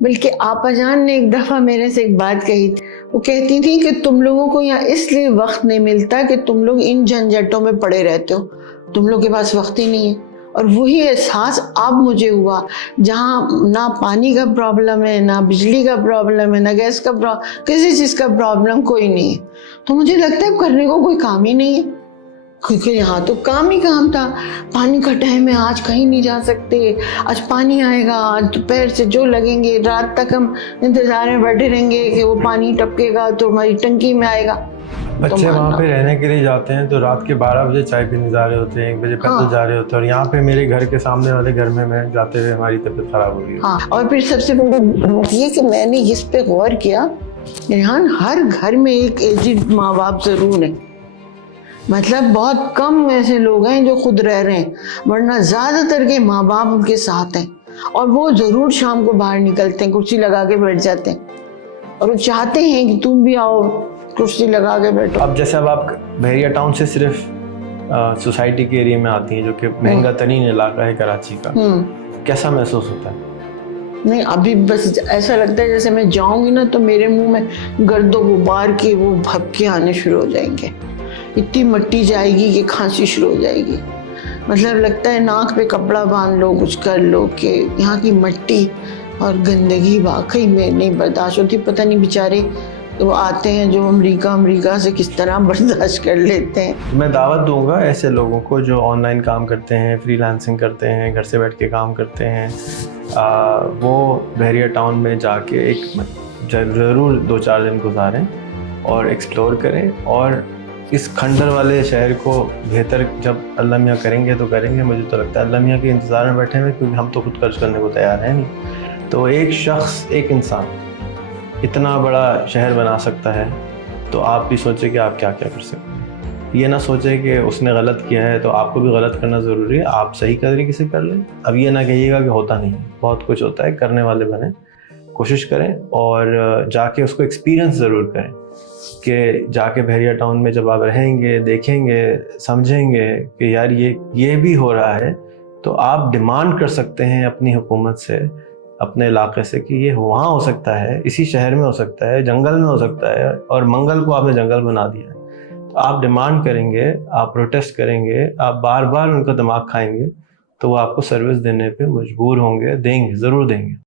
بلکہ آپا جان نے ایک دفعہ میرے سے ایک بات کہی تھی، وہ کہتی تھی کہ تم لوگوں کو یہاں اس لیے وقت نہیں ملتا کہ تم لوگ ان جھنجھٹوں میں پڑے رہتے ہو، تم لوگ کے پاس وقت ہی نہیں ہے۔ اور وہی احساس اب مجھے ہوا، جہاں نہ پانی کا پرابلم ہے، نہ بجلی کا پرابلم ہے، نہ گیس کا پرابلم، کسی چیز کا پرابلم کوئی نہیں ہے، تو مجھے لگتا ہے کرنے کو کوئی کام ہی نہیں ہے، کیونکہ یہاں تو کام ہی کام تھا۔ پانی کا ٹائم ہے، آج کہیں نہیں جا سکتے، آج پانی آئے گا، آج دوپہر سے جو لگیں گے، رات تک ہم انتظار میں بیٹھے رہیں گے کہ وہ پانی ٹپکے گا تو ہماری ٹنکی میں آئے گا۔ بچے وہاں پہ رہنے کے لیے جاتے ہیں تو رات کے 12 بجے چائے پینے جا رہے ہوتے ہیں، 1 بجے پیدل جا رہے ہوتے ہیں، اور یہاں پہ میرے گھر کے سامنے والے گھر میں جاتے ہوئے ہماری طبیعت خراب ہو گئی۔ ہاں، اور پھر سب سے بڑی بات یہ کہ میں نے اس پہ غور کیا، ریحان ہر گھر میں ایک ایجڈ ماں باپ ضرور ہے، مطلب بہت کم ایسے لوگ ہیں جو خود رہ رہے ہیں، ورنہ زیادہ تر کے ماں باپ ان کے ساتھ ہیں، اور وہ ضرور شام کو باہر نکلتے ہیں، کرسی لگا کے بیٹھ جاتے ہیں، اور وہ چاہتے ہیں کہ تم بھی آؤ کرسی لگا کے بیٹھو۔ اب جیسے اب آپ بحریہ ٹاؤن سے صرف سوسائٹی کے ایریا میں آتی ہیں جو کہ مہنگا ترین علاقہ ہے کراچی کا، کیسا محسوس ہوتا ہے؟ نہیں، ابھی بس ایسا لگتا ہے جیسے میں جاؤں گی نا تو میرے منہ میں گرد و غبار کے وہ بھپکے آنے شروع ہو جائیں گے، اتنی مٹی جائے گی کہ کھانسی شروع ہو جائے گی، مطلب لگتا ہے ناک پہ کپڑا باندھ لو، کچھ کر لو، کہ یہاں کی مٹی اور گندگی واقعی میں نہیں برداشت ہوتی۔ پتہ نہیں بیچارے وہ آتے ہیں جو امریکہ سے کس طرح برداشت کر لیتے ہیں۔ میں دعوت دوں گا ایسے لوگوں کو جو آن لائن کام کرتے ہیں، فری لانسنگ کرتے ہیں، گھر سے بیٹھ کے کام کرتے ہیں، وہ بحریہ ٹاؤن میں جا کے ایک ضرور 2-4 دن گزاریں اور ایکسپلور کریں، اور اس کھنڈر والے شہر کو بہتر جب اللہ میاں کریں گے تو کریں گے۔ مجھے تو لگتا ہے اللہ میاں کے انتظار میں بیٹھے ہوئے، کیونکہ ہم تو خود خرچ کرنے کو تیار ہیں نہیں۔ تو ایک شخص، ایک انسان اتنا بڑا شہر بنا سکتا ہے، تو آپ بھی سوچیں کہ آپ کیا کیا کر سکتے ہیں۔ یہ نہ سوچیں کہ اس نے غلط کیا ہے تو آپ کو بھی غلط کرنا ضروری ہے، آپ صحیح طریقے سے کر لیں۔ اب یہ نہ کہیے گا کہ ہوتا نہیں، بہت کچھ ہوتا ہے، کرنے والے بنیں، کوشش کریں، اور جا کے اس کو ایکسپیرینس ضرور کریں، کہ جا کے بحریہ ٹاؤن میں جب آپ رہیں گے، دیکھیں گے، سمجھیں گے کہ یار یہ بھی ہو رہا ہے، تو آپ ڈیمانڈ کر سکتے ہیں اپنی حکومت سے، اپنے علاقے سے، کہ یہ وہاں ہو سکتا ہے، اسی شہر میں ہو سکتا ہے، جنگل میں ہو سکتا ہے، اور منگل کو آپ نے جنگل بنا دیا ہے۔ تو آپ ڈیمانڈ کریں گے، آپ پروٹیسٹ کریں گے، آپ بار بار ان کا دماغ کھائیں گے، تو وہ آپ کو سروس دینے پہ مجبور ہوں گے، دیں گے، ضرور دیں گے۔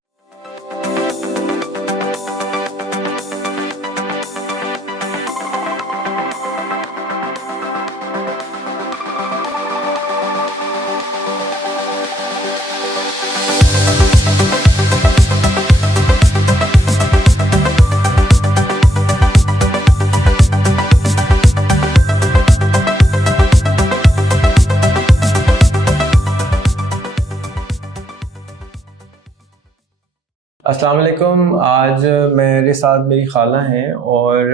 السلام علیکم۔ آج میرے ساتھ میری خالہ ہیں، اور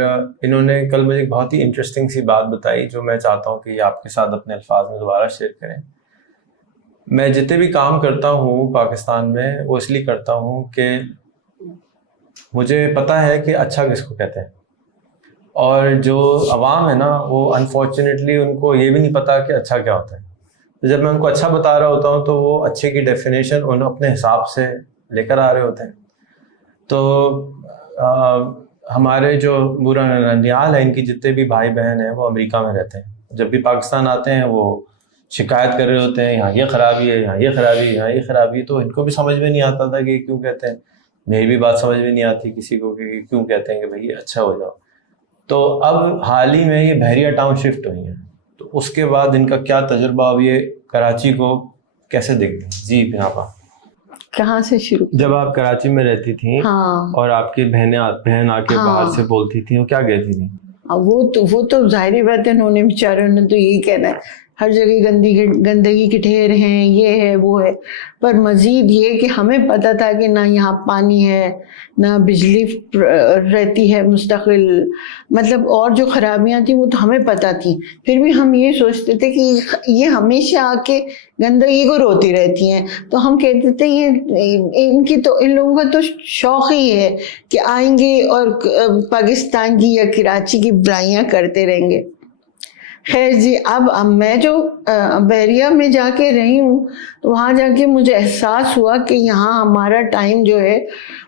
انہوں نے کل مجھے ایک بہت ہی انٹرسٹنگ سی بات بتائی جو میں چاہتا ہوں کہ یہ آپ کے ساتھ اپنے الفاظ میں دوبارہ شیئر کریں۔ میں جتنے بھی کام کرتا ہوں پاکستان میں، وہ اس لیے کرتا ہوں کہ مجھے پتہ ہے کہ اچھا کس کو کہتے ہیں، اور جو عوام ہے نا، وہ انفارچونیٹلی ان کو یہ بھی نہیں پتہ کہ اچھا کیا ہوتا ہے۔ جب میں ان کو اچھا بتا رہا ہوتا ہوں تو وہ اچھے کی ڈیفینیشن ان اپنے حساب سے لے کر آ رہے ہوتے ہیں۔ تو ہمارے جو برا ننیال ہیں، ان کی جتنے بھی بھائی بہن ہیں وہ امریکہ میں رہتے ہیں، جب بھی پاکستان آتے ہیں وہ شکایت کر رہے ہوتے ہیں، یہاں یہ خرابی ہے، یہاں یہ خرابی ہے، یہاں یہ خرابی ہے۔ تو ان کو بھی سمجھ میں نہیں آتا تھا کہ کیوں کہتے ہیں، میری بھی بات سمجھ میں نہیں آتی کسی کو کہ کیوں کہتے ہیں کہ بھائی اچھا ہو جاؤ۔ تو اب حال ہی میں یہ بحریہ ٹاؤن شفٹ ہوئی ہیں، تو اس کے بعد ان کا کیا تجربہ، اب یہ کراچی کو کیسے دیکھتے ہیں؟ جی پناپا، کہاں سے شروع؟ جب آپ کراچی میں رہتی تھیں اور آپ کی بہن آ کے باہر سے بولتی تھیں، وہ کیا کہتی تھیں؟ وہ تو ظاہری بات ہے، انہوں نے بیچاروں نے تو یہی کہنا ہے، ہر جگہ گندگی کے ڈھیر ہیں، یہ ہے وہ ہے۔ پر مزید یہ کہ ہمیں پتہ تھا کہ نہ یہاں پانی ہے، نہ بجلی رہتی ہے مستقل، مطلب اور جو خرابیاں تھیں وہ تو ہمیں پتہ تھیں، پھر بھی ہم یہ سوچتے تھے کہ یہ ہمیشہ آ کے گندگی کو روتی رہتی ہیں، تو ہم کہتے تھے ان لوگوں کا تو شوق ہی ہے کہ آئیں گے اور پاکستان کی یا کراچی کی برائیاں کرتے رہیں گے۔ خیر جی، اب میں جو بحریہ میں جا کے رہی ہوں تو وہاں جا کے مجھے احساس ہوا کہ یہاں ہمارا ٹائم جو ہے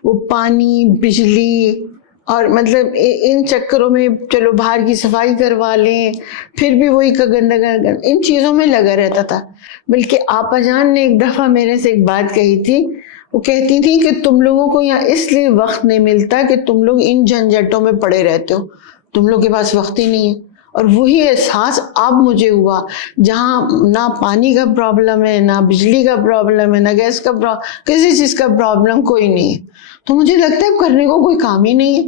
وہ پانی، بجلی اور مطلب ان چکروں میں، چلو باہر کی صفائی کروا لیں، پھر بھی وہی گندہ ان چیزوں میں لگا رہتا تھا. بلکہ آپا جان نے ایک دفعہ میرے سے ایک بات کہی تھی. وہ کہتی تھی کہ تم لوگوں کو یہاں اس لیے وقت نہیں ملتا کہ تم لوگ ان جھنجھٹوں میں پڑے رہتے ہو، تم لوگ کے پاس وقت ہی نہیں ہے. اور وہی احساس اب مجھے ہوا، جہاں نہ پانی کا پرابلم ہے، نہ بجلی کا پرابلم ہے، نہ گیس کا پرابلم، کسی چیز کا پرابلم کوئی نہیں ہے. تو مجھے لگتا ہے کرنے کو کوئی کام ہی نہیں ہے،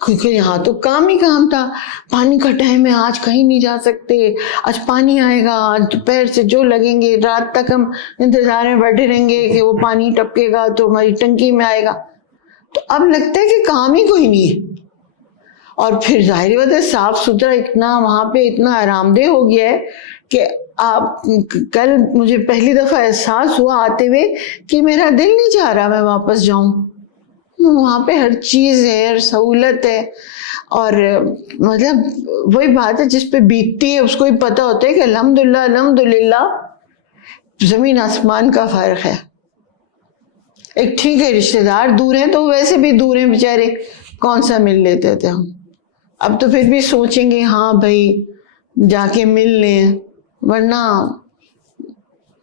کیونکہ یہاں تو کام ہی کام تھا. پانی کا ٹائم ہے، آج کہیں نہیں جا سکتے، آج پانی آئے گا، آج دوپہر سے جو لگیں گے رات تک ہم انتظار میں بیٹھے رہیں گے کہ وہ پانی ٹپکے گا تو ہماری ٹنکی میں آئے گا. تو اب لگتا ہے کہ کام ہی کوئی نہیں ہے. اور پھر ظاہر بات ہے صاف ستھرا اتنا وہاں پہ اتنا آرام دہ ہو گیا ہے کہ آپ کل مجھے پہلی دفعہ احساس ہوا آتے ہوئے کہ میرا دل نہیں چاہ رہا میں واپس جاؤں. وہاں پہ ہر چیز ہے، ہر سہولت ہے. اور مطلب وہی بات ہے جس پہ بیتتی ہے اس کو ہی پتہ ہوتا ہے کہ الحمدللہ زمین آسمان کا فرق ہے. ایک ٹھیک ہے رشتہ دار دور ہیں تو ویسے بھی دور ہیں بیچارے، کون سا مل لیتے تھے ہم. اب تو پھر بھی سوچیں گے ہاں بھائی جا کے مل لیں، ورنہ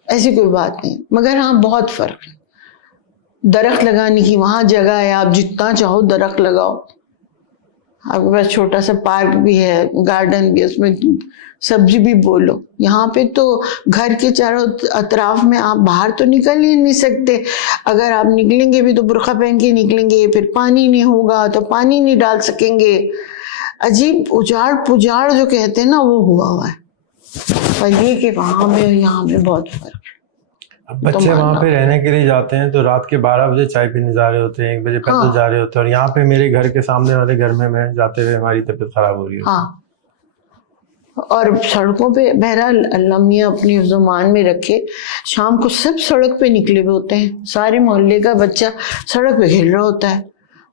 ایسی کوئی بات نہیں. مگر ہاں بہت فرق ہے. درخت لگانے کی وہاں جگہ ہے، آپ جتنا چاہو درخت لگاؤ. آپ کے پاس چھوٹا سا پارک بھی ہے، گارڈن بھی، اس میں سبزی بھی بولو. یہاں پہ تو گھر کے چاروں اطراف میں آپ باہر تو نکل ہی نہیں سکتے. اگر آپ نکلیں گے بھی تو برقع پہن کے نکلیں گے، پھر پانی نہیں ہوگا تو پانی نہیں ڈال سکیں گے. عجیب اجاڑ پجاڑ جو کہتے ہیں نا وہ ہوا ہے. پر یہ کہ وہاں میں یہاں میں بہت فرق ہے. بچے وہاں پہ رہنے کے لیے جاتے ہیں تو رات کے 12 بجے چائے پینے جا رہے ہوتے ہیں، 1 بجے پیدل جا رہے ہوتے ہیں. اور یہاں پہ میرے گھر کے سامنے والے گھر میں جاتے ہوئے ہماری طبیعت خراب ہو رہی ہے. ہاں، اور سڑکوں پہ بہرحال اللہ میاں اپنی حفظ و امان میں رکھے، شام کو سب سڑک پہ نکلے ہوئے ہوتے ہیں. سارے محلے کا بچہ سڑک پہ کھیل رہا ہوتا ہے،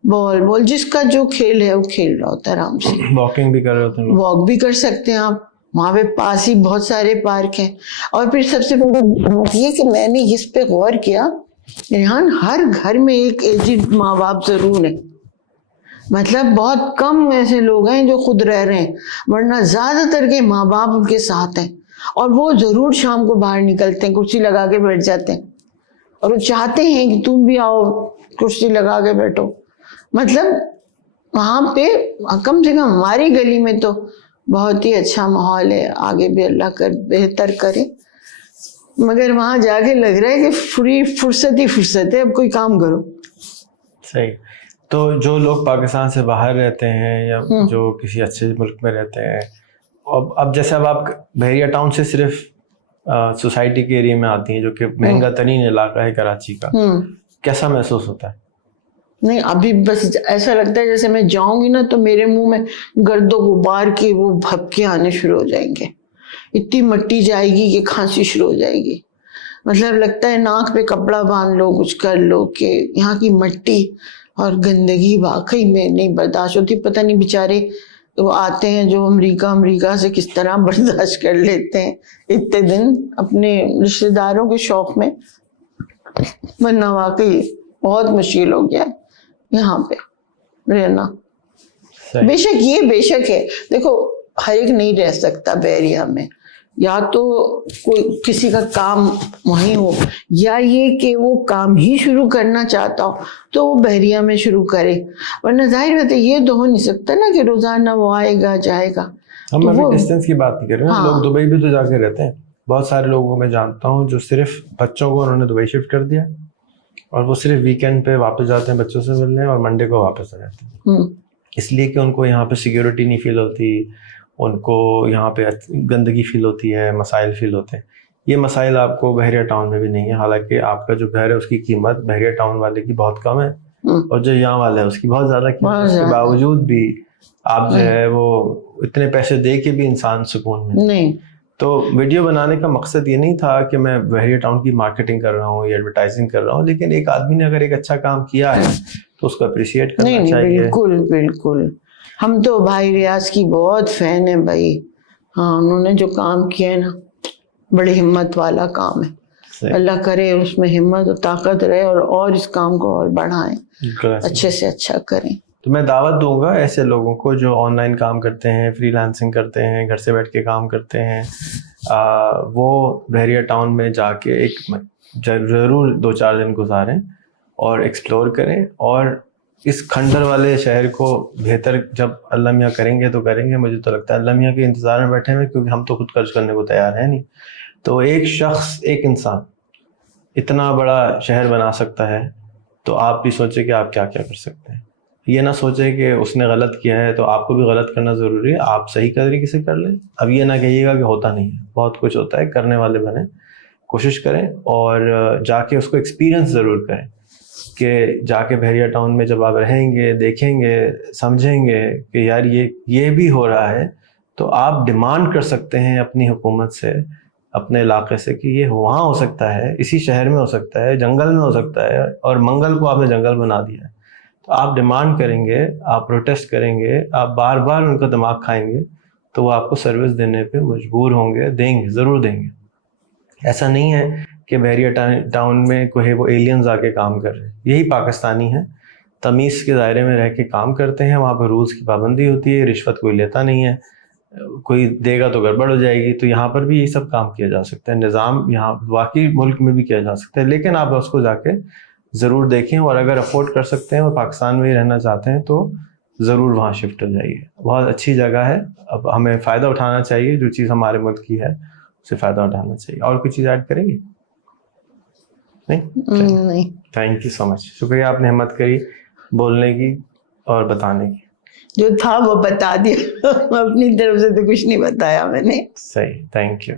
بال جس کا جو کھیل ہے وہ کھیل رہا ہوتا ہے آرام سے. واکنگ بھی کر رہے ہوتے ہیں، واک بھی کر سکتے ہیں آپ. وہاں پہ پاس ہی بہت سارے پارک ہیں. اور پھر سب سے بڑی بات یہ کہ میں نے اس پہ غور کیا، ریحان ہر گھر میں ایک ایجڈ ماں باپ ضرور ہے. مطلب بہت کم ایسے لوگ ہیں جو خود رہ رہے ہیں، ورنہ زیادہ تر کے ماں باپ ان کے ساتھ ہیں. اور وہ ضرور شام کو باہر نکلتے ہیں، کرسی لگا کے بیٹھ جاتے ہیں، اور وہ چاہتے ہیں کہ تم بھی آؤ کرسی لگا کے بیٹھو. مطلب وہاں پہ کم سے کم ہماری گلی میں تو بہت ہی اچھا ماحول ہے. آگے بھی اللہ بہتر کرے. مگر وہاں جا کے لگ رہا ہے کہ فری فرصت ہے، اب کوئی کام کرو. صحیح. تو جو لوگ پاکستان سے باہر رہتے ہیں یا جو کسی اچھے ملک میں رہتے ہیں، اب جیسے اب آپ بحریہ ٹاؤن سے صرف سوسائٹی کے ایریے میں آتی ہیں جو کہ مہنگا ترین علاقہ ہے کراچی کا، کیسا محسوس ہوتا ہے؟ نہیں ابھی بس ایسا لگتا ہے جیسے میں جاؤں گی نا تو میرے منہ میں گرد و غبار کے وہ بھپکے آنے شروع ہو جائیں گے. اتنی مٹی جائے گی کہ کھانسی شروع ہو جائے گی. مطلب لگتا ہے ناک پہ کپڑا باندھ لو، کچھ کر لو، کہ یہاں کی مٹی اور گندگی واقعی میں نہیں برداشت ہوتی. پتہ نہیں بیچارے وہ آتے ہیں جو امریکہ سے کس طرح برداشت کر لیتے ہیں اتنے دن اپنے رشتہ داروں کے شوق میں. ورنہ واقعی بہت مشکل ہو گیا یہاں پہ رہنا. بے شک ہے. دیکھو ہر ایک نہیں رہ سکتا بحریہ میں، یا تو کوئی کسی کا کام وہیں ہو، یا یہ کہ وہ کام ہی شروع کرنا چاہتا ہو تو وہ بحریہ میں شروع کرے. ورنہ ظاہر بات ہے یہ تو ہو نہیں سکتا نا کہ روزانہ وہ آئے گا جائے گا. ہم ابھی ڈسٹینس کی بات نہیں کر رہے ہیں. لوگ دبئی بھی تو جا کے رہتے ہیں. بہت سارے لوگوں کو میں جانتا ہوں جو صرف بچوں کو انہوں نے دبئی شفٹ کر دیا اور وہ صرف ویکینڈ پہ واپس جاتے ہیں بچوں سے ملنے اور منڈے کو واپس آ جاتے ہیں. اس لیے کہ ان کو یہاں پہ سیکیورٹی نہیں فیل ہوتی، ان کو یہاں پہ گندگی فیل ہوتی ہے، مسائل فیل ہوتے ہیں. یہ مسائل آپ کو بحریہ ٹاؤن میں بھی نہیں ہے. حالانکہ آپ کا جو گھر ہے اس کی قیمت بحریہ ٹاؤن والے کی بہت کم ہے اور جو یہاں والا ہے اس کی بہت زیادہ قیمت. اس کے باوجود بھی آپ جو ہے وہ اتنے پیسے دے کے بھی انسان سکون میں نہیں. تو ویڈیو بنانے کا مقصد یہ نہیں تھا کہ میں بحریہ ٹاؤن کی مارکیٹنگ کر رہا ہوں یا ایڈورٹائزنگ کر رہا ہوں، لیکن ایک آدمی نے اگر ایک اچھا کام کیا ہے تو اس کو اپریشیٹ کرنا چاہیے. بالکل. ہم تو بھائی ریاض کی بہت فین ہیں بھائی. ہاں انہوں نے جو کام کیا ہے نا بڑی ہمت والا کام ہے. صحیح. اللہ کرے اس میں ہمت اور طاقت رہے اور اس کام کو اور بڑھائیں, اچھے سے اچھا کریں. تو میں دعوت دوں گا ایسے لوگوں کو جو آن لائن کام کرتے ہیں, فری لانسنگ کرتے ہیں, گھر سے بیٹھ کے کام کرتے ہیں, وہ بحریہ ٹاؤن میں جا کے ایک ضرور 2-4 دن گزاریں اور ایکسپلور کریں, اور اس کھنڈر والے شہر کو بہتر جب اللہ میاں کریں گے تو کریں گے. مجھے تو لگتا ہے اللہ میاں کے انتظار میں بیٹھے ہوئے, کیونکہ ہم تو خود خرچ کرنے کو تیار ہیں نہیں. تو ایک شخص, ایک انسان اتنا بڑا شہر بنا سکتا ہے, تو آپ بھی سوچیں کہ آپ کیا کیا کر سکتے ہیں. یہ نہ سوچیں کہ اس نے غلط کیا ہے تو آپ کو بھی غلط کرنا ضروری ہے, آپ صحیح طریقے سے کر لیں. اب یہ نہ کہیے گا کہ ہوتا نہیں ہے, بہت کچھ ہوتا ہے. کرنے والے بنیں, کوشش کریں, اور جا کے اس کو ایکسپیرینس ضرور کریں کہ جا کے بحریہ ٹاؤن میں جب آپ رہیں گے, دیکھیں گے, سمجھیں گے کہ یار یہ بھی ہو رہا ہے, تو آپ ڈیمانڈ کر سکتے ہیں اپنی حکومت سے, اپنے علاقے سے, کہ یہ وہاں ہو سکتا ہے, اسی شہر میں ہو سکتا ہے, جنگل میں ہو سکتا ہے, اور منگل کو آپ نے جنگل بنا دیا ہے. تو آپ ڈیمانڈ کریں گے, آپ پروٹیسٹ کریں گے, آپ بار بار ان کا دماغ کھائیں گے, تو وہ آپ کو سروس دینے پہ مجبور ہوں گے, دیں گے, ضرور دیں گے. ایسا نہیں ہے کہ بحریہ ٹاؤن میں کوئی وہ ایلینز آ کے کام کر رہے ہیں. یہی پاکستانی ہیں, تمیز کے دائرے میں رہ کے کام کرتے ہیں. وہاں پہ رولز کی پابندی ہوتی ہے, رشوت کوئی لیتا نہیں ہے, کوئی دے گا تو گڑبڑ ہو جائے گی. تو یہاں پر بھی یہی سب کام کیا جا سکتا ہے. نظام یہاں واقعی ملک میں بھی کیا جا سکتا ہے, لیکن آپ اس کو جا کے ضرور دیکھیں, اور اگر افورڈ کر سکتے ہیں اور پاکستان میں ہی رہنا چاہتے ہیں تو ضرور وہاں شفٹ ہو جائیے. بہت اچھی جگہ ہے. اب ہمیں فائدہ اٹھانا چاہیے, جو چیز ہمارے ملک کی ہے اسے فائدہ اٹھانا چاہیے. اور کوئی چیز ایڈ کریں گے؟ نہیں. تھینک یو سو مچ. شکریہ, آپ نے ہمت کری بولنے کی اور بتانے کی. جو تھا وہ بتا دیا, اپنی طرف سے تو کچھ نہیں بتایا میں نے. صحیح, تھینک یو.